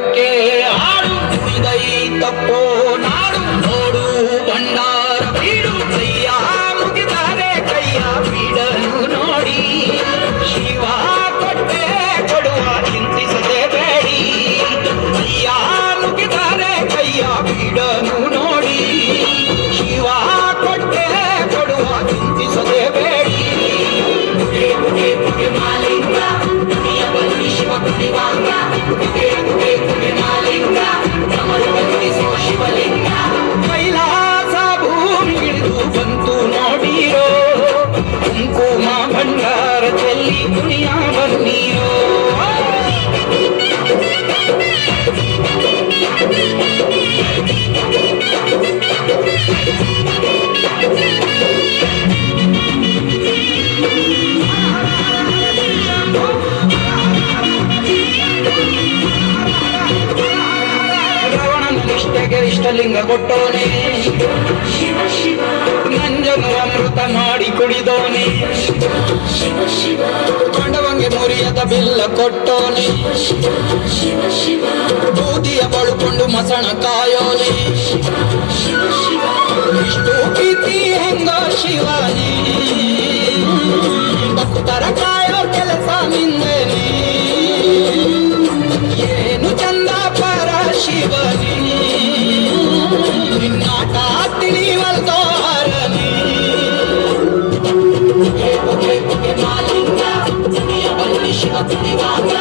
ರಂಗಕ್ಕೆ ಆಡು ಕುಣಿದೈ ತಪ್ಪೋ ನಾಡು ನೋಡು ಭಂಡಾರ ಬೀಡು ಕೈಯ ಮುಗಿದರೆ ಕೈಯ ಬೀಡನು ನೋಡಿ ಶಿವ ಕೊಟ್ಟೆ ಕೊಡುವ ಚಿಂತಿಸದೆ ಬೇಡಿ ಕೈಯ ಮುಗಿದರೆ ಕೈಯ ಬೀಡನು ನೋಡಿ ಶಿವ ಕೊಟ್ಟೆ ಕೊಡುವ ಚಿಂತಿಸದೆ ಬೇಡಿ ಮಾಲಿಂಗ ದುನಿಯ ಬನ್ನಿ ಶಿವ ಕುಣಿವಾಂಗ ಮಾಲಿಂಗ ಕಮಲು ಬಂದಿಸೋ ಶಿವಲಿಂಗ ಕೈಲಾಸ ಭೂಮಿ ಇಳಿದು ಬಂತು ನೋಡಿರೋ ಕುಂಕುಮ ಭಂಡಾರ ಚೆಲ್ಲಿ ದುನಿಯ ಬನ್ನೀರೋ ಇಷ್ಟಲಿಂಗ ಕೊಟ್ಟೋನೆ ನಂಜನು ಅಮೃತ ಮಾಡಿ ಕುಡಿದೋನೆ ಕಂಡವಂಗೆ ಮುರಿಯದ ಬೆಲ್ಲ ಕೊಟ್ಟೋನೆ ಬೂದಿಯ ಬಳುಕೊಂಡು ಮಸಣ ಕಾಯೋನೆ ಇಷ್ಟು ಪ್ರೀತಿ ಹೆಂಗ ಶಿವನೇ ಭಕ್ತರ ಕಾಯೋ ಕೆಲಸ ನಿಂದೇನೆ ಏನು ಚಂದ ಪರ ಶಿವನೇ ನಿನ್ನಾಟ ತಿಳಿವಲ್ದೋರನೆ ಮಾಲಿಂಗ ದುನಿಯ ಬನ್ನಿ ಶಿವ ಕುಣಿವಾಂಗ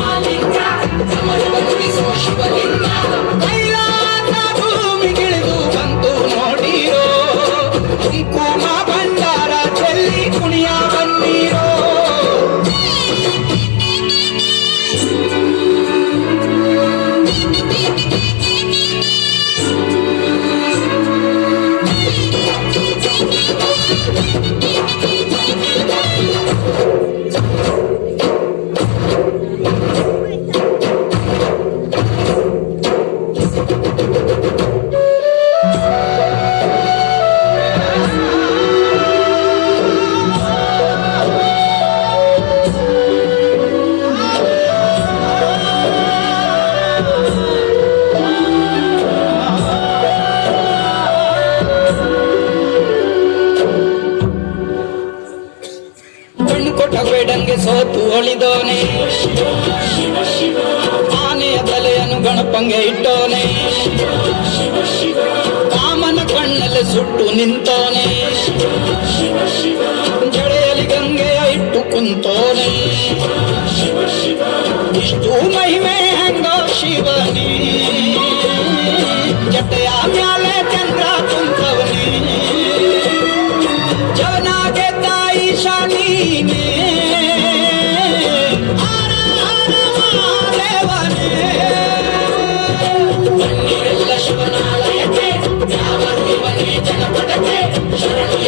ಮಾಲಿಂಗ ಕಮಲು ಬಂದಿಸೋ ಶಿವಲಿಂಗ ಕೈಲಾಸ ಭೂಮಿಗಿಳಿದು ಬಂತು ನೋಡಿರೋ ಕುಂಕುಮ ಭಂಡಾರ ಚೆಲ್ಲಿ ಕುಣಿಯ ಬನ್ನೀರೋ ಬೇಡಂಗೆ ಸೋತು ಒಳಿದೋನೆ ಆನೆಯ ತಲೆಯನ್ನು ಗಣಪಂಗೆ ಇಟ್ಟೋನೆ ಕಾಮನ ಕಣ್ಣಲ್ಲಿ ಸುಟ್ಟು ನಿಂತೋನೆ ಜಡೆಯಲ್ಲಿ ಗಂಗೆಯ ಇಟ್ಟು ಕುಂತೋನೆ ಇಷ್ಟು ಮಹಿಮೆ ಹೆಂಗ ಶಿವನೇ ಜಟೆಯ ಮ್ಯಾಲೆ ಚಂದ್ರ ಕುಂತವನೇ ಜವನಾಗೆ ತಾಯಿ ಶಾಲೀನೇ ಶಿವನಾಲಯಕ್ಕೆ ಯಾವ ಶಿವನೇ ಜನಪದಕ್ಕೆ ಶರಣ